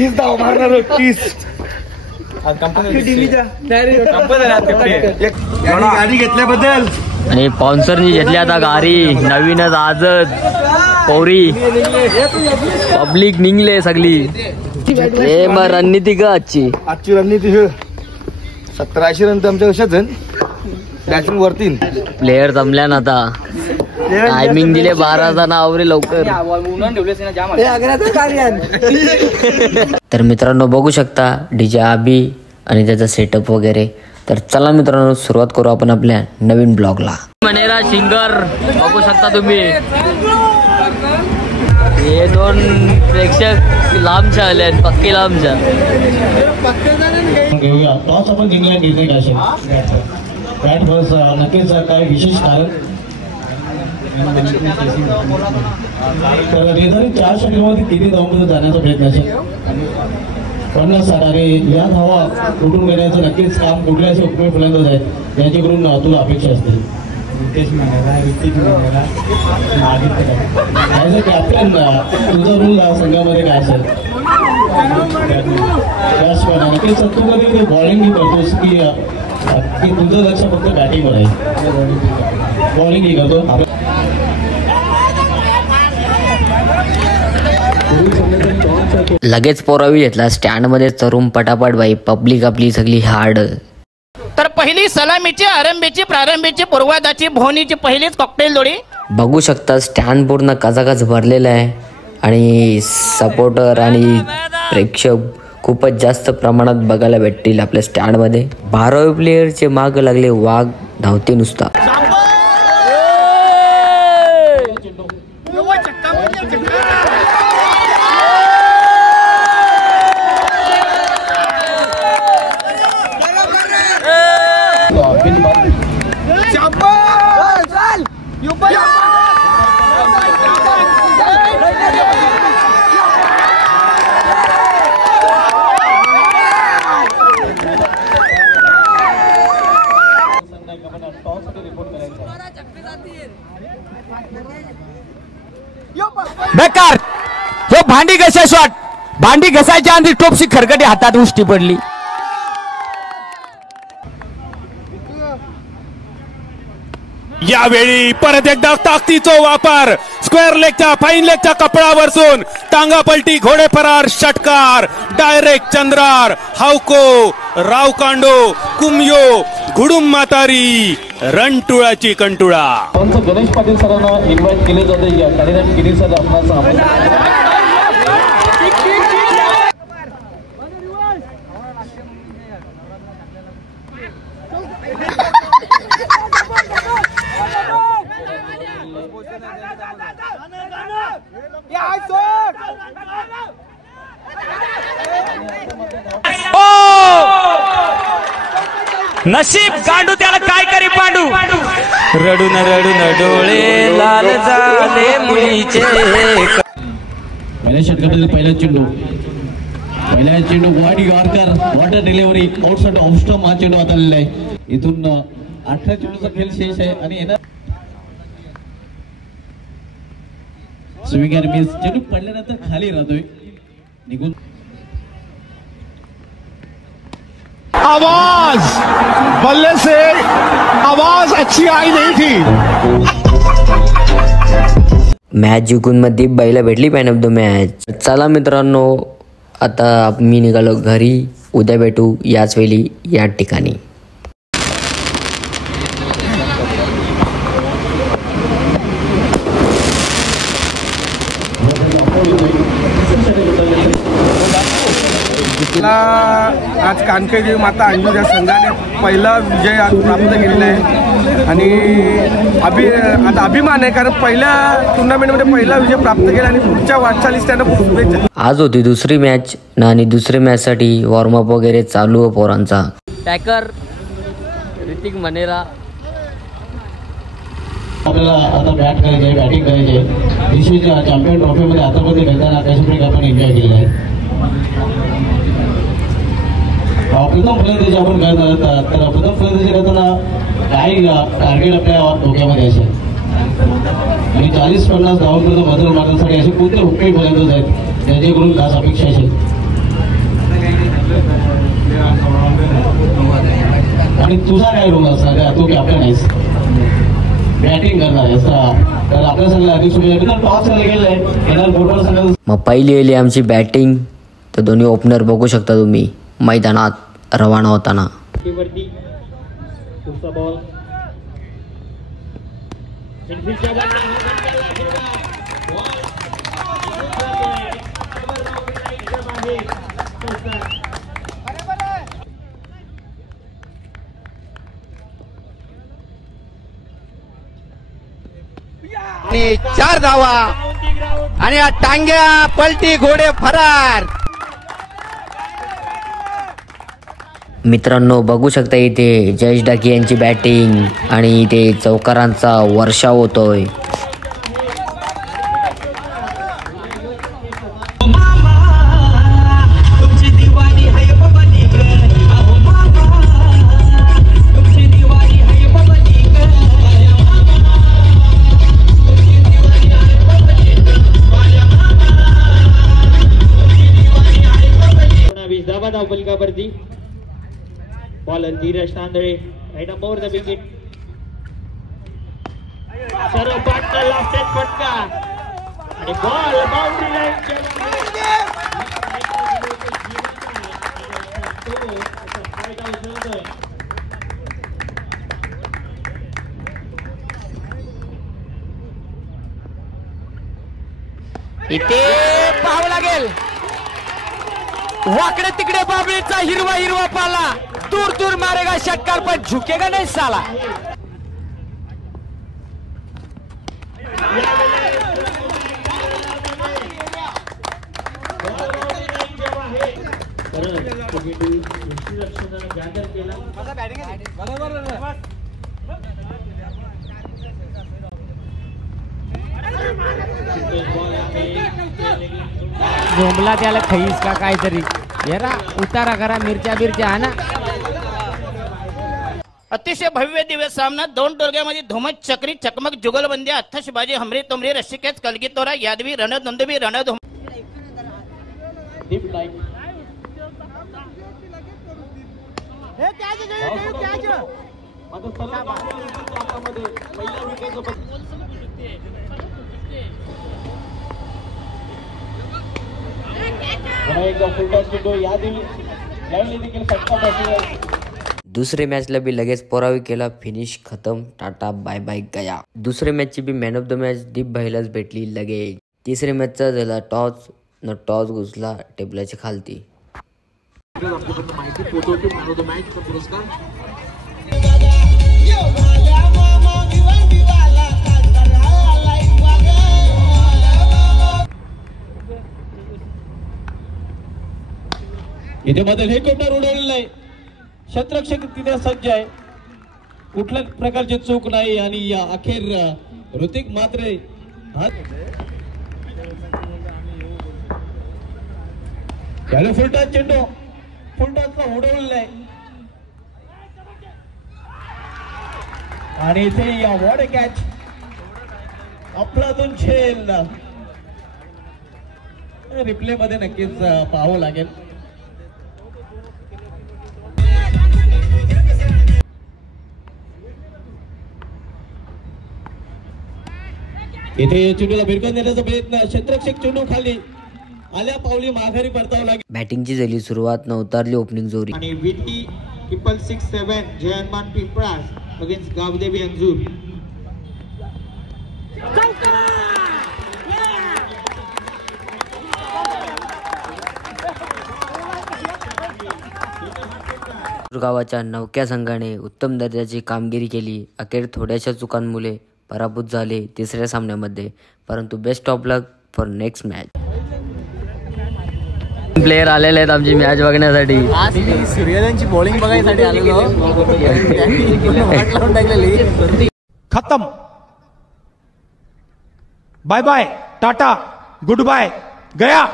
30 धाव मारणार 30 गाडी घेतल्याबद्दल. आणि स्पॉन्सरनी घेतली आता गाडी नवीनच आजच पौरी पब्लिक निघले सगळी. हे मग रणनीती का आजची रणनीती 17-80 रन तर आमच्या कशात जण बॅटिंग वरती. प्लेयर जमल्या ना आता. टायमिंग दिले 12 जण आवरे लवकर. तर मित्रांनो बघू शकता डीजे आबी आणि त्याचा सेटअप वगैरे. तर चला मित्रांनो सुरुवात करू आपण आपल्या नवीन ब्लॉगला. मनेरा सिंगर बघू शकता तुम्ही. हे 2 प्रेक्षक लांबच्या आले पक्की लांबच्या. टॉस आपण जिंकला निर्णय काय असेल बॅट बॉल्स नक्कीच काय विशेष कारण. तर निर्धारित 4 षटकामध्ये किती धावांपर्यंत जाण्याचा प्रयत्न असेल. 50-60 आणि या धावा कुठून घेण्याचं नक्कीच काम कुठल्या असे उपयोग फलंदाज आहेत यांच्याकडून तुला अपेक्षा असते. ॲज अ कॅप्टन तुझा रोल संघामध्ये काय असेल. नक्कीच तू कधी बॉलिंग करतोस की तुझं लक्ष फक्त बॅटिंगवर आहे. बॉलिंग ही करतो. लगेच पोरावी घेतला स्टँड मध्ये चरून पटापट बाई पब्लिक आपली सगळी हार्ड. तर पहिली सलामीची आरंभीची प्रारंभीची पूर्वादाची भोनीची पहिलीच कॉकटेल जोडी बघू शकता. स्टँड पूर्ण कचाकच भरलेला आहे आणि सपोर्टर आणि प्रेक्षक खूपच जास्त प्रमाणात बघायला भेटतील आपल्या स्टँड मध्ये. 12 प्लेयरचे माग लागले वाघ धावते नुसता. बेकार हे भांडी घसा शॉट. भांडी घसायच्या आधी टोपशी खरकटी हातात उष्टी पडली. यावेळी परत एकदा ताकदीचा वापर. स्क्वेअर लेगच्या फाईन लेगच्या कपडावरसून टांगा पलटी घोडे फरार षटकार. डायरेक्ट चंद्रार हावको रावकांडो कुमयो घुडुम मातारी रणटुळाची कंटुळा. गणेश पाटील सरांना इन्व्हाइट केले जाते या कार्यक्रम केली सर आपणाचा. नशीब गांडू त्याला काय करी पांडू. रडून रडून डोळे लाल झाले मुलीचे. पहिल्या षटकातील पहिला चेंडू wide yorker water delivery outside off stump हा चेंडू हाताळलेला आहे. इथून 18 चेंडूचा खेळ शेष आहे आणि येणार स्विंग आणि मिस. चेंडू पडल्यानंतर खाली राहतोय निघून. आवाज बल्ले से आवाज अच्छी आई नहीं थी. मॅच जिंकून मध्ये बैला भेटली मॅन ऑफ द मॅच. चला मित्रांनो आता मी निघालो घरी. उद्या भेटू याच वेळी या ठिकाणी. आज कानकेजी माता अंजुजा संघाने पहिला विजय आज प्राप्त केलेला आहे आणि आता अभिमान आहे कारण पहिल्या टुर्नामेंटमध्ये पहिला विजय प्राप्त केला आणि पुढच्या वाटचालीस त्यांना खूप शुभेच्छा. आज होती दुसरी मॅच आणि दुसरी मॅच साठी वॉर्मअप वगैरे चालू आहे पोरांचा. टॅकर ऋतिक मनेरा आपल्याला आता बॅट करायचे आहे बॅटिंग करायची आहे. देशाच्या चॅम्पियन ट्रॉफीमध्ये आतापर्यंत खेळताना कशाप्रकारे आपण एन्जॉय केलेला आहे. प्रथम फलंदाजी आपण करणार तर प्रथम फलंदाजी करताना काही टार्गेट आपल्या डोक्यामध्ये असेल आणि 40-50 धावांपर्यंत मदत मारण्यासाठी असे कोणते उपयोगी फलंदाज आहेत त्यांच्याकडून खास अपेक्षा असेल. आणि तुझा काय रोल असणार, तू कॅप्टन आहेस, बॅटिंग करणार आहेस, तर आपल्या संघाला अधिक शुभेच्छा. टॉस गेलाय येणार फुटबॉल संघाचा. मग पहिली आली आमची बॅटिंग. तर दोन्ही ओपनर बघू शकता तुम्ही मैदानात रवाना होताना. आणि 4 धावा आणि टांग्या पलटी घोडे फरार. मित्रांनो बघू शकता इथे जयेश डाके यांची बॅटिंग आणि इथे चौकारांचा वर्षाव होतोय. धावपलिकावरती bowler Dheeraj Tandale right over the wicket. सर्व पाटला लास्टेड फटका आणि बॉल बाउंड्री लाईनच्या इथे पाहावं लागेल. वाकडे तिकडे बाबळीचा हिरवा हिरवा पाला. दूर दूर मारेगा षटकार पण झुकेगा नहीं साला. झोंबला त्याला खईस का काहीतरी जरा उतारा करा मिरच्या बिरच्या हा ना. अतिशय भव्य दिव्य सामना. 2 टोळक्यामध्ये धुमत चक्री चकमक जुगलबंदी आतषबाजी हमरी तुमरी रस्सिकेच कलगीतोरा यादवी रणद नंदवी रणद. दुसरे मॅचला बी लगेच पोरावी केला. फिनिश खतम. टाटा बाय बाय गया. दुसरे मॅचची बी मॅन ऑफ द मॅच दीप भाईलाच भेटली लगेच. तिसरे मॅचचा झाला टॉस न टॉस घुसला टेबलाच्या खालती. इथे बदल हेलिकॉप्टर उडवलेलं आहे. क्षेत्ररक्षक तिथे सज्ज आहे. कुठल्या प्रकारची चूक नाही आणि या अखेर ऋतिक मात्रे फुलटॉस चेंडू फुलटॉसला उडवलेला आहे आणि इथे या वॉड कॅच अफलातून झेल रिप्ले मध्ये नक्कीच पाहावं लागेल. इथे चेंडूला भिरकून देण्याचा प्रयत्न. क्षेत्ररक्षक चेंडू खाली आल्या पावली माघारी परतावं लागेल. बॅटिंगची झाली सुरुवात न उतारली ओपनिंग जोरी. आणि VT 667 जयमान पिंपळास अगेन्स्ट गावदेवी अंजूर. गावाच्या नवक्या संघाने उत्तम दर्जाची कामगिरी केली. अखेर थोड्याशा चुकांमुळे पराभूत झाले तिसऱ्या सामन्यामध्ये. परंतु best of luck for next match. Player आलेले आहेत आमची मॅच बघण्यासाठी. सूर्योदयांची बॉलिंग बघायसाठी आलेलो. खत्म. Bye bye tata good bye गया.